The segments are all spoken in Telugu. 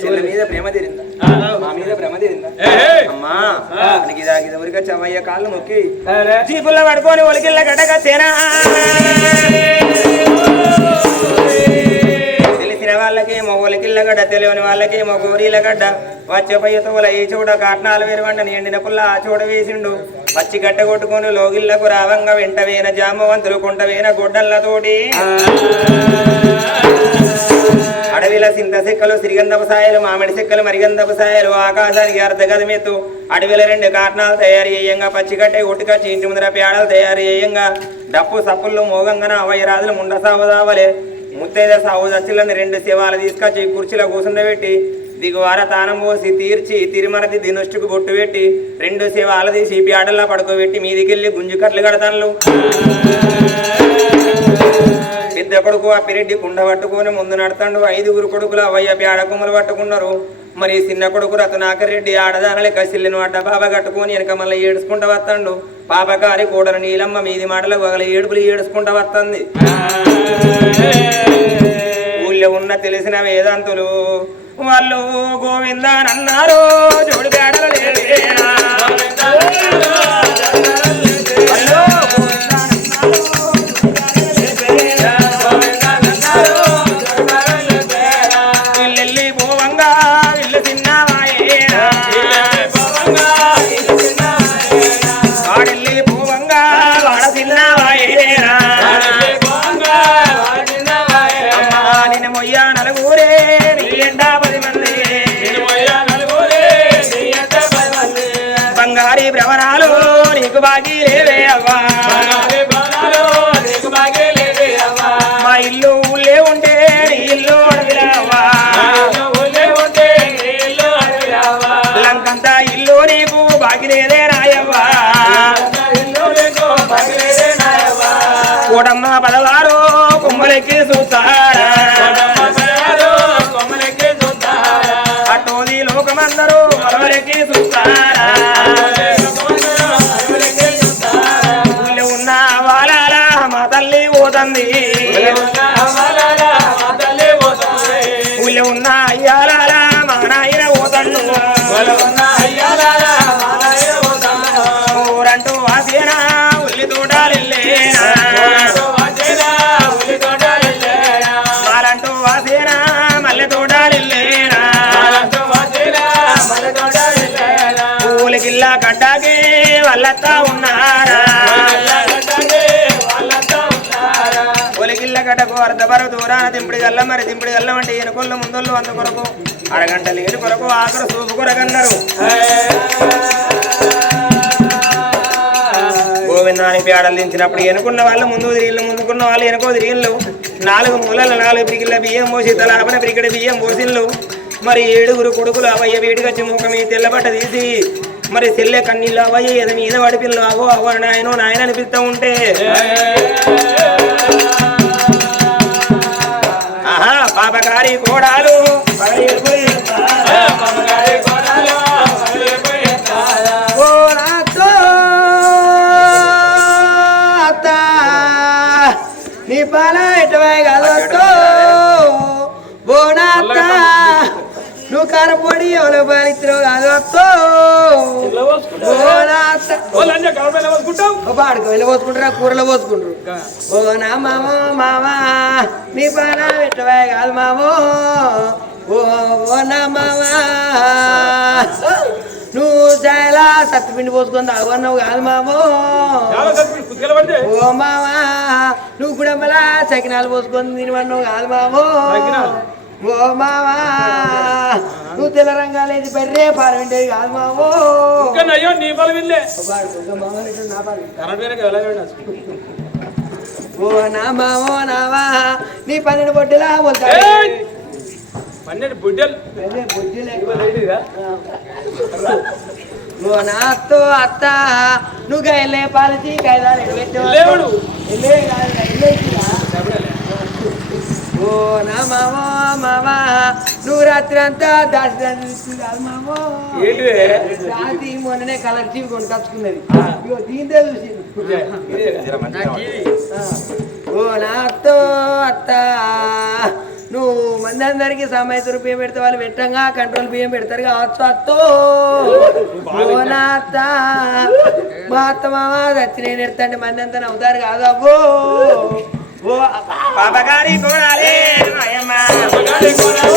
చెల్ల మీద ప్రేమ తీరిందా? మా మీద ప్రేమ తీరిందా? అమ్మా మనకి ఇదా ఇది ఊరిగా చవయ్య కాళ్ళు మొక్కి జీపుల్లో పడుకొని ఒలికిళ్ళ గడ్డగా తేనా? తెలిసిన వాళ్ళకేమో ఒలికిళ్ళ గడ్డ తెలియని వాళ్ళకేమో గోరీల గడ్డ. వచ్చే పయ్యతోల ఈ చూడ కాట్నాలు వేరువంటని ఎండిన పుల్ల ఆ చూడ వేసిండు. పచ్చి గడ్డ కొట్టుకొని లోగిళ్ళకు రావంగా వెంట వేన జామవంతులు కుంట వేన గొడ్డళ్ళతోటి అడవిల సింత సెక్కలు సిరిగంధపు మామిడి సెక్కలు మరిగంధపసాయలు ఆకాశానికి అర్ధగదమెత్తు అడవిల రెండు కారణాలు తయారు చేయంగా పచ్చికట్టే ఉట్టుకచ్చి ఇంటి ముందర పేడలు తయారు చేయంగా. డప్పు సప్పుళ్ళు మోగంగన అవయరాజులు ముండసావదావలే ముండ దావలే. ముత్తైద సాగు దచ్చులని రెండు శివాలు తీసుకొచ్చి కుర్చీలో కూసుండబెట్టి దిగువార తానం పోసి తీర్చి తిరుమలది దినుష్టికి బొట్టు పెట్టి రెండు శివాలు తీసి పేడల్లా పడుకోబెట్టి మీదికెళ్ళి గుంజు కట్లు కడతాను పెద్ద కొడుకు ఆ పిరెడ్డి కుండ పట్టుకొని ముందు నడతాడు. ఐదుగురు కొడుకులు అవయ్య పేడ కొమ్మలు పట్టుకున్నారు. మరి చిన్న కొడుకు రత్నాకరెడ్డి రెడ్డి లెక్క సిల్లిన వాట బాబా కట్టుకొని వెనక మళ్ళీ ఏడుచుకుంటా వస్తాడు. పాపకారి కూడరు నీలమ్మ మీది మాటలు ఒకళ్ళ ఏడుపులు ఏడుచుకుంటా వస్తుంది. ఊళ్ళో ఉన్న తెలిసిన వేదాంతులు వాళ్ళు గోవిందానన్నారు జోడి నలుగురే ఎండా పది మంది. బంగారీ భ్రమరాలు నీకు బాకీ లేవే అవ్వా. అర్ధపర దూరాన దింపుడి గల్ల మరి దింపుడి గల్లం అంటే ఎనుకొల్ల ముందొల్లు అంత కొరకు. అరగంట లేని కొరకు ఆఖరు సూపు కొరకన్నారు గోవిందానికి పేడలు దించినప్పుడు ఎనుకున్న వాళ్ళు ముందు తిరిగిళ్ళు ముందుకున్న వాళ్ళు ఎనుకో తిరిగిళ్ళు. నాలుగు మూలల నాలుగు పిరికిళ్ళ బియ్యం పోసి తలాపన పిరికిడ బియ్యం పోసిళ్ళు. మరి ఏడుగురు కొడుకులు అవయ్య వీడికొచ్చి ముఖం ఈ తెల్లబట్ట తీసి మరి తెల్లే కన్నీళ్ళు అవయ్య ఎద మీద వడిపిల్లు అవో అవ్వ నాయనో నాయన అనిపిస్తూ ఉంటే. వారి కోడాలు కరపొడి పాడుకో వెళ్ళి పోసుకుంటారా? కూరలో పోసుకుంటారు. ఓ నా మామ మామ నీ పాల ఎటువై కాదు మామో. ఓ ఓ నా మామ. నువ్వు చాలా సత్తుపిండి పోసుకొని తాగన్నావు కాదు మామో. ఓ మామా నువ్వు కూడా మళ్ళా సకినాలు పోసుకొని తినవన్నావు కాదు మామో. ఓ మామా నువ్వు తెల్ల రంగాలేది బర్రే పారండేది కాదు మామో అయ్యో నీ బలం వెళ్ళే పాడు, ఒక మామ ఇటు నా పాడు. కరెంట్ వెనక వెళ్ళగండి ఓ నా మామో నావా నీ పన్నెండు బొడ్డులా పోతాడు పన్నెండు బుడ్డలు. ఓ నాతో అత్త నువ్వు గైలే పాలచి గైదాలు లేవుడు. ఓ నా మామో నువ్వు రాత్రి అంతా దాసి మొన్ననే కలర్ చీవి కొనుకొచ్చుకున్నది. ఇగో దీంతో చూసి ఓ నాతో అత్త నువ్వు మంది అందరికి సామాజిక బియ్యం పెడితే వాళ్ళు పెట్టంగా కంట్రోల్ బియ్యం పెడతారు కావచ్చు అత్తో. ఓ నా అత్త మా అత్త మామ చచ్చి నేను ఎడతాంటే మంది అంతా నవ్వుతారు కాదు అబ్బో. ఓ. పాపగారి మాయమ్మ Dale corazón.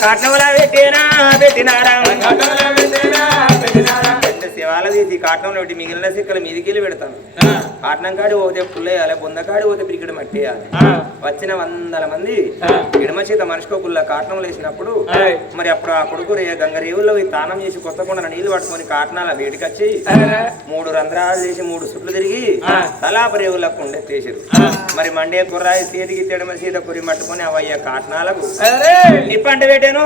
కాట్నముల పెట్టేనా పెట్టినారా? కాట్నంలో పెట్టి మిగిలిన సిక్కలు మీదికెళ్ళి పెడతాను. కాట్నం కాడి పోతే పుల్లేయాలి బొందకాడి పోతే పిరికిడి మట్టేయాలి వచ్చిన వందల మంది ఎడమ చేత మనిషికో పుల్ల కాట్నం వేసినప్పుడు మరి అప్పుడు ఆ కొడుకు రే గంగ రేవుల్లో పోయి తానం చేసి కొత్త కొండ నీళ్ళు పట్టుకొని కాట్నాల వేడికొచ్చి మూడు రంధ్రాలు చేసి మూడు సుట్లు తిరిగి తలాప రేవులకు ఉండెత్తేసారు మరి మండే కుర్రాయి చేతికి తెడమ సీత కురి మట్టుకొని అవయ్య కాట్నాలకు. నిప్పంట పెట్టాను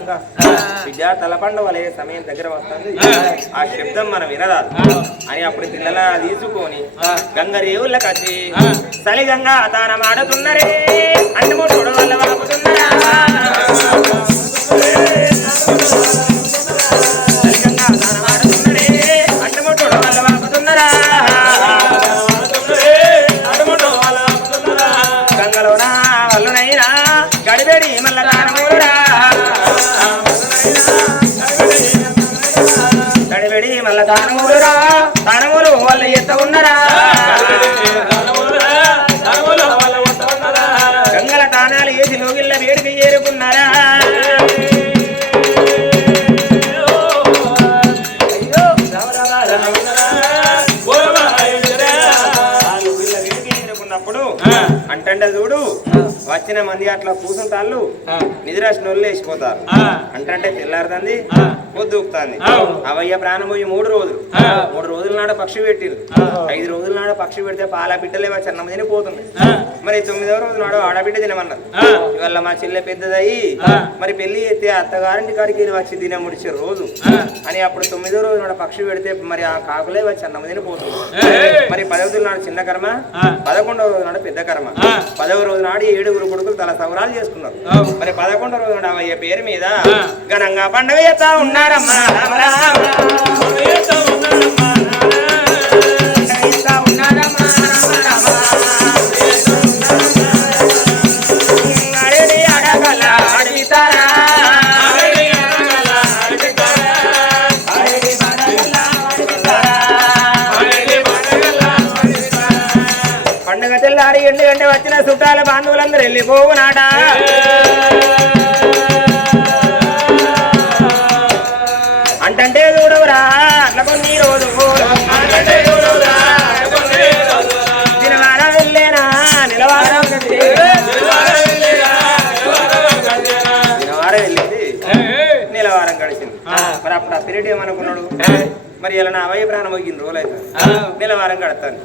కూలంగా విద్యా తలపండ వలే సమయం దగ్గర వస్తుంది. ఆ. శబ్దం మనం వినరాదు. అని అప్పుడు పిల్లల తీసుకొని గంగ రేవుళ్ళకి వచ్చి చలి గంగా తాన మాడుతున్నరే అన్నము చూడవల్ల వాపుతున్నారా అంటంటే చూడు వచ్చిన మంది అట్లా కూసుంటాళ్ళు నిద్రాసిన వాళ్ళు వేసిపోతారు అంటే తెల్లారుతుంది పొద్దుకుతుంది అవయ్య ప్రాణం పోయి మూడు రోజులు. మూడు రోజుల నాడు పక్షి పెట్టింది ఐదు రోజుల నాడు పక్షి పెడితే పాల బిడ్డలే మా చిన్న తిని పోతుంది. మరి తొమ్మిదవ రోజు నాడు ఆడబిడ్డ తినమన్నది ఇవాళ మా చెల్లె పెద్దదయ్యి మరి పెళ్ళి ఎత్తే అత్తగారింటి కాడికి వచ్చి దిన ముడిచే రోజు. అని అప్పుడు తొమ్మిదో రోజు నాడు పక్షి పెడితే మరి ఆ కాకులే వచ్చి అన్నం తిని పోతుంది. మరి పదవ నాడు చిన్న కర్మ పదకొండవ రోజు నాడు పెద్ద కర్మ. పదవ రోజు నాడు ఏడుగురు కొడుకులు తల సవరాలు చేసుకున్నారు. మరి పదకొండవ రోజు నాడు అయ్యే పేరు మీద ఘనంగా పండుగ చేస్తా ఉన్నారమ్మా పండుగ ఉన్నారమ్మా రామ రామ. పండుగ తెల్లారి ఎండు గంట వచ్చిన చుట్టాల బాంధవులందరూ వెళ్ళిపోవునాట అంటే చూడవురా అట్లా కొన్ని రోజు దినవారం వెళ్ళేనా నిలవారం దినవారం వెళ్ళింది. నిలవారం గడిచింది. మరి అప్పుడు ఆ పీరియడ్ ఏమనుకున్నాడు? మరి ఇలా నా అవయ ప్రాణం పోయిన రోజులు అవుతుంది నిలవారం గడతాను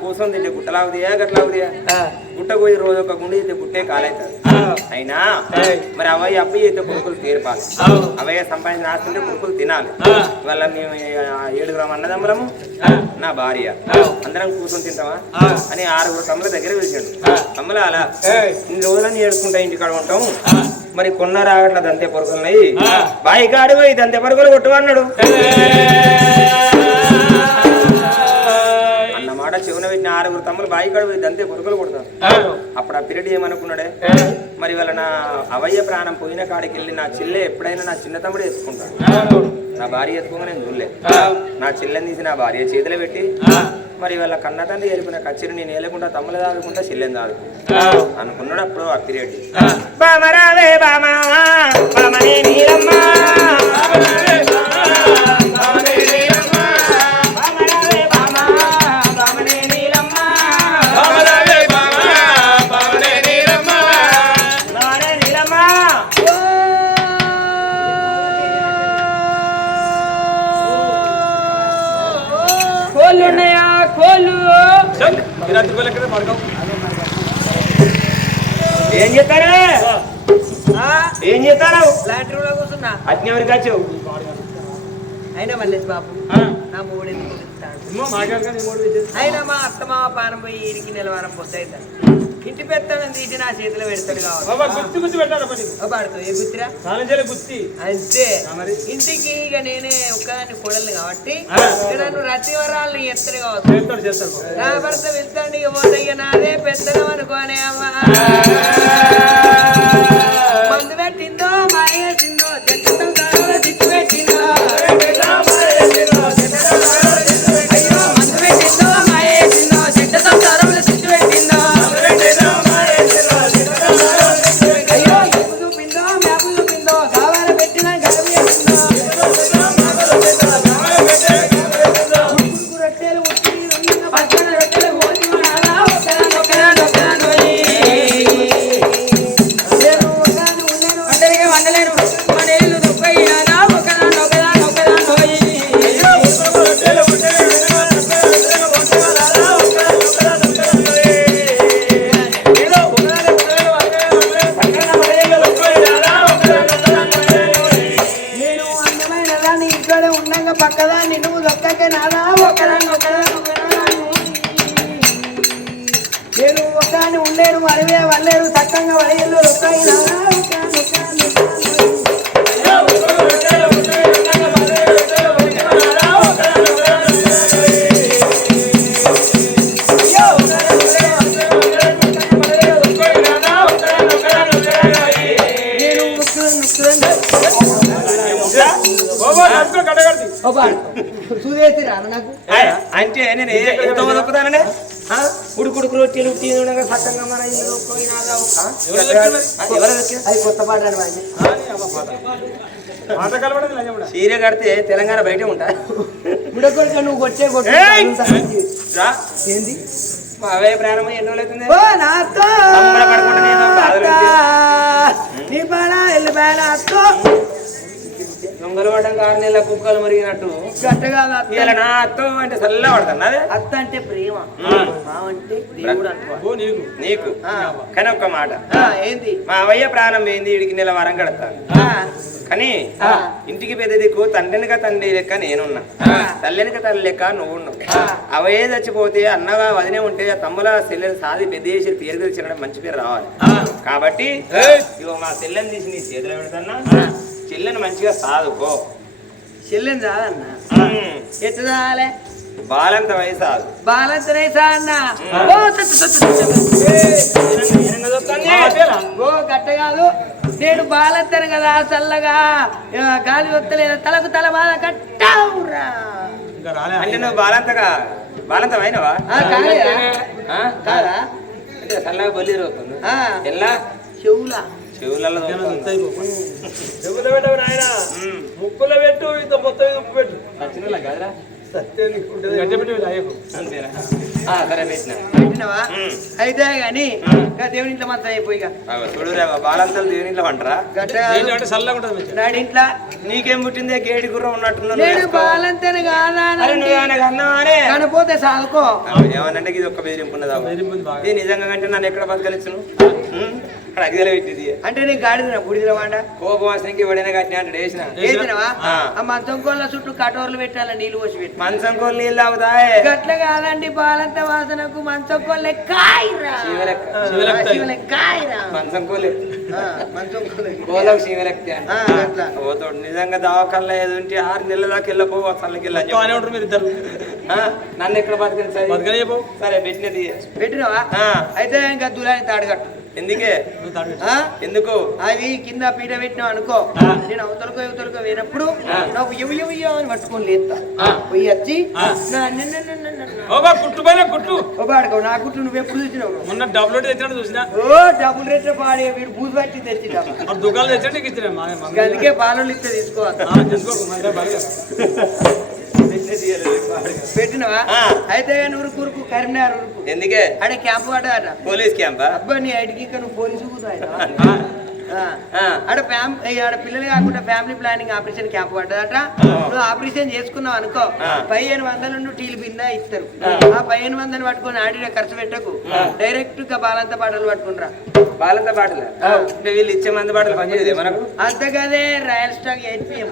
కూర్చొని తింటే గుట్టలాగుదియా గట్లాగుదియా గుట్ట పోయి రోజు ఒక గుండె అయితే గుట్టే కాలవుతుంది అయినా మరి అవయ్య అబ్బాయి అయితే కొడుకులు తీర్పాలి. అవయ్య సంపాదించిన ఆస్తుంటే కొడుకులు తినాలి. వాళ్ళ మేము ఏడుగురం అన్నదమ్ములము నా భార్య. అందరం కూర్చొని తింటామా? అని ఆరుగురు తమ్ముల దగ్గర పిలిచాడు. తమ్ముల అలా ఇన్ని రోజులని ఏడుకుంటా ఇంటికాడ ఉంటాం మరి కొన్న రాగట్ల దంతే పొరుగులున్నాయి బాయి కాడి పోయి దంతే పొరుగులు కొట్టు పెట్టిన ఆరుగురు తమ్ములు బాయి కాడి పోయి దంతే పొరుగులు కొడతారు. అప్పుడు ఆ పిరిడి ఏమనుకున్నాడే? మరి వాళ్ళ నా అవయ్య ప్రాణం పోయిన కాడికి వెళ్ళి నా చెల్లె ఎప్పుడైనా నా చిన్న తమ్ముడు ఎత్తుకుంటాడు నా భార్య ఎత్తుకోగా నేను చూడలే. నా చెల్లెని తీసి నా భార్య చేతిలో పెట్టి మరి వాళ్ళ కన్న తండ్రి ఏలుకున్న కచ్చిరి నేను ఏలకుండా తమ్ములు దాదుకుంటా చెల్లెని దాదు అనుకున్నాడు అప్పుడు అక్కిరెడ్డి బామరావే బామా బామనే కోళ్ళు ఉన్నాయా? కోళ్ళు? ఏం చేస్తారా? ఆ, ఏం చేస్తారా? లాంటి రూమ్లో కూర్చున్నా. అజ్ఞవరికి వచ్చావు అయినా మల్లేష్ బాబు ఆ, నా మూడు ఎందుకు. అయినా మా అత్తమామ పానం పోయి ఈడికి నెలవారం పొద్దుతాడు ఇంటి పెత్తనం తీసి నా చేతిలో పెడతాడు కావాలి. గుత్తి ఏ గుత్తి అంతే. ఇంటికి ఇక నేనే ఒక్కదాన్ని కొడలు కాబట్టి నన్ను రతి వరాలను ఎత్తడు కావచ్చు. నా భర్త వెళ్తాండి ఇక పోతే ఇక నాదే పెత్తనం అనుకోనే అమ్మా. Thank you. చీర కడితే తెలంగాణ బయట ఉంటా. నువ్వు కొట్టే ఏంది? అవే ప్రారంభం ఎన్నో నాతో. దొంగలు పడ్డం ఆరు నెలల కుక్కలు మరిగినట్టు. ఇలా నా అత్తో అంటే చల్ల పడుతున్నా అదే? అత్త అంటే ప్రేమ. అంటే దేవుడు అనుకో ఓ నీకు. కానీ ఒక్క మాట. ఆ, ఏంది? మా అవయ్య ప్రాణం ఏంది? వీడికి నెల వరం కడతాను ఆ, కానీ ఆ. ఇంటికి పెద్ద దిక్కు తండ్రినిక తండ్రి లెక్క నేనున్నా. ఆ. తల్లినిక తల్లి లెక్క నువ్వు ఉన్నావు ఆ. అవయే చచ్చిపోతే అన్నగా వదినే ఉంటే ఆ తమ్ముల చెల్లెని సాది పెద్ద చేసి పేరు తెలిసిన మంచి పేరు రావాలి. కాబట్టి! ఇగో మా చెల్లెని తీసి నీ చేతిలో పెడతాన్నా చెల్లెని మంచిగా సాదుకో. చెల్లెని ఉమ్. ఎట్టు రాలే బాలంత వయసు సాదు తత్తు. మా అదేలా? ఓ గట్ట కాదు. నేను బాలంతను కదా చల్లగా. గాలి వస్తలేదు తలకు తల బాధ కట్టావురా. అంటే నువ్వు బాలంతగా? బాలంత అయినవా ఆ, కాలేదా? ఆ? కాదా? అంటే చల్లగా బొల్లి రోతుంది ఆ, ఎల్లా? చెవులా. చెవులలో. చెవులో పెట్టవు నాయనా. ముక్కులో పెట్టు ఇంత మొత్తం ఉప్పు పెట్టు. కాదురా. అయితే గాని దేవుని ఇంట్లో మొత్తం అయిపోయిగా అగో చూడురా బాలంతలు దేవుని ఇంట్లో అంటారా మంచిగా. నాడింట్లో నీకేం పుట్టిందే? గేడి గుర్రం ఉన్నట్టున్నావు నేను బాలంతను కనపోతే సాదుకో ఏమనంటే ఇది ఒక్క బాగా. ఇది నిజంగా కంటే నన్ను ఎక్కడ బతకలిచ్చును అక్కడ అడిగలే పెట్టింది. అంటే నేను గాడిదిన? బుడిదిన వాడ? కోపం వాసనకి ఎవడైనా కట్టిన అంటే వేసిన. వేసినవా ఆ. మంచం కోళ్ళ చుట్టూ కటోర్లు పెట్టాల నీళ్ళు పోసి పెట్టి? మంచం కోళ్ళు నీళ్ళు అవుతాయే గట్ల కాదండి బాలంత వాసనకు మంచం కోళ్ళ కాయరా. మంచం కోలే మంచం కోలకు అట్లా. పోతాడు నిజంగా దవాఖానలో ఏది ఉంటే ఆరు నెలల దాకా వెళ్ళపో అసలుకి ఉంటారు మీరు ఇద్దరు. నన్ను ఎక్కడ చెప్పు. సరే పెట్టినది పెట్టినవా? ఆ. అయితే ఇంకా దులాని తాడు కట్టు. ఎందుకే? ఎందుకు అవి కింద పీట పెట్టినావు అనుకో. నేను అవతలకో ఇవతలకో వేనప్పుడు ఆ. నాకు ఇవి ఇవి అని పట్టుకొని లేస్తా ఆ. పోయి వచ్చి. నా- కుట్టు నా నువ్వు ఎప్పుడు చూసినావు మొన్న డబ్బులు ఒకటి తెచ్చినట్టు చూసినా ఓ డబుల్ రేట్ పాడే వీడు బూజు పట్టి తెచ్చినట్టు ఇచ్చిన. అందుకే ఇస్తే తీసుకోవాలి ఆ, తీసుకోకు మంచిగా బాగా పెట్టినవా. అయితే నూరు కురుకు కరీంనగర్ ఉరుకు ఎందుకే? ఆడే క్యాంప్ పడ్డాట పోలీస్ క్యాంపా? అబ్బా నీ ఐడికి నువ్వు పోలీసు ఆ. ఆడ ఫ్యామ్ ఆడ పిల్లలు కాకుండా ఫ్యామిలీ ప్లానింగ్ ఆపరేషన్ క్యాంప్ పడ్డదట. నువ్వు ఆపరేషన్ చేసుకున్నావు అనుకో ఆ. పదిహేను వందలు నువ్వు టీలు బిందా ఇస్తారు. ఆ. పదిహేను వందలు పట్టుకొని ఆడిన ఖర్చు పెట్టకు. డైరెక్ట్గా బాలంత పాటలు పట్టుకునిరా బాలంత అంటే వీళ్ళు ఇచ్చే మంది బాటలు పనిచేయదు మనకు? అంతకదే రాయల్ స్టాక్ ఎయిట్ పిఎం.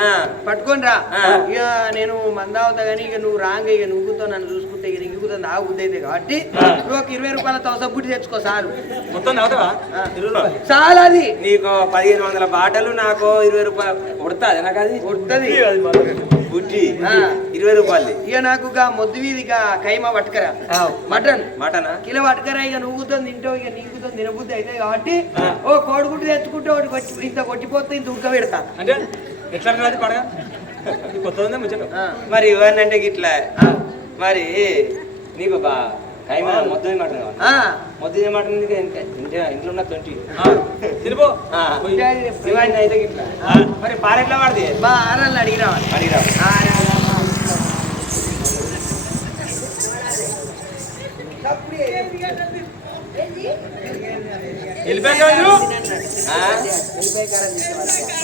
ఆ. పట్టుకొని రా ఆ. ఇక నేను మందావుతా కానీ ఇక నువ్వు రాంగ్ ఇక నువ్వుతో నన్ను చూసుకుంటే ఇక నీకుతో నా బుద్ధి అయితే కాబట్టి నువ్వు ఒక ఇరవై రూపాయల తవస బుట్టి తెచ్చుకో చాలు. మొత్తం ఆ. చాలు అది నీకు పదిహేను వందల బాటలు నాకు ఇరవై రూపాయలు. కొడుతుంది నాకు అది? కొడుతుంది బుట్టి ఆ. ఇరవై రూపాయలు ఇక నాకు మొద్దు వీధిగా కైమా పట్టుకరా మటన్. మటనా? కిలో పట్టుకరా ఇక నువ్వుతో తింటావు ఇక నీకుతో తినబుద్ధి అయితే కాబట్టి ఓ కోడిగుడ్డు తెచ్చుకుంటే ఒకటి కొట్టి ఇంత కొట్టిపోతే ఇంత ఉడకబెడతా అంటే ఎట్లా పడగా? కొత్త ఉందా ముచ్చట. మరి ఇవన్నీ అంటే గిట్లా. ఆ. మరి నీకు బా మొత్తం. మొత్తం మటన్ ఇంట్లో ఉన్న ట్వంటీ. ఆ, తినిపో. ఇవన్నీ అయితే. మరి బా అడిగినా అడిగిరా మీరు?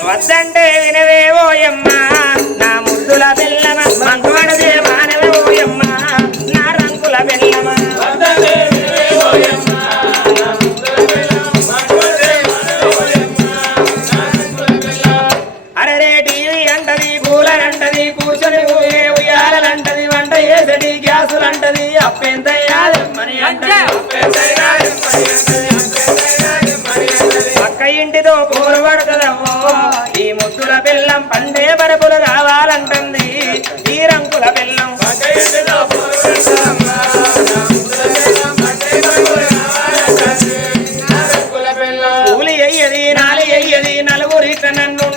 వద్దంటే వినవేవోయమ్మ నా ముద్దుల బెల్లమ. మంకువడదే మానవేవోయమ్మ నా రంగుల బెల్లమ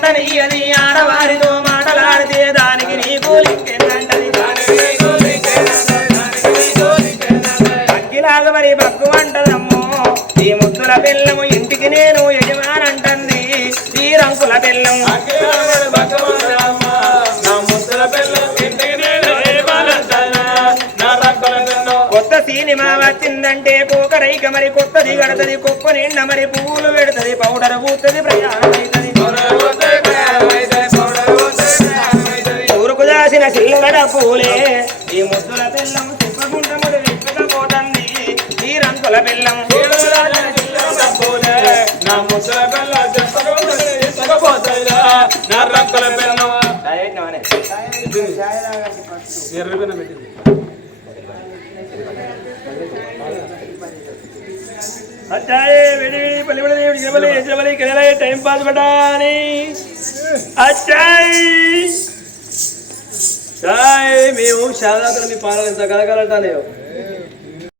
నన్నుండనియ్యది ఆడవారితో మాటలాడితే దానికి నీ కూలి అగ్గిలాగా మరి బగ్గు అంటదమ్మో. ఈ ముద్దుల పిల్లము ఇంటికి నేను యజమానంటుంది. ఈ రంకుల బెల్లం కొత్త సినిమా వచ్చిందంటే పోకరైక మరి కొత్తది కడతది కుప్ప నిండ మరి పువ్వులు పెడతది పౌడర్ పూతుంది ప్రయాణం సిల్లగడ పూలే ఈ ముద్దుల బెల్లం తిప్పకుంటముడు విప్పకపోతుంది ఈ రంకుల బెల్లం ఇరవై రూపాయలు పెట్టింది అచ్చాయే విడి విడి పలి విడి విడి జబలి జబలి కెనలే టైం పాస్ బటాని అచ్చాయ్ చాయ్ మేము శారదాకలు మీ పాలన ఎంత కలకాలంటానే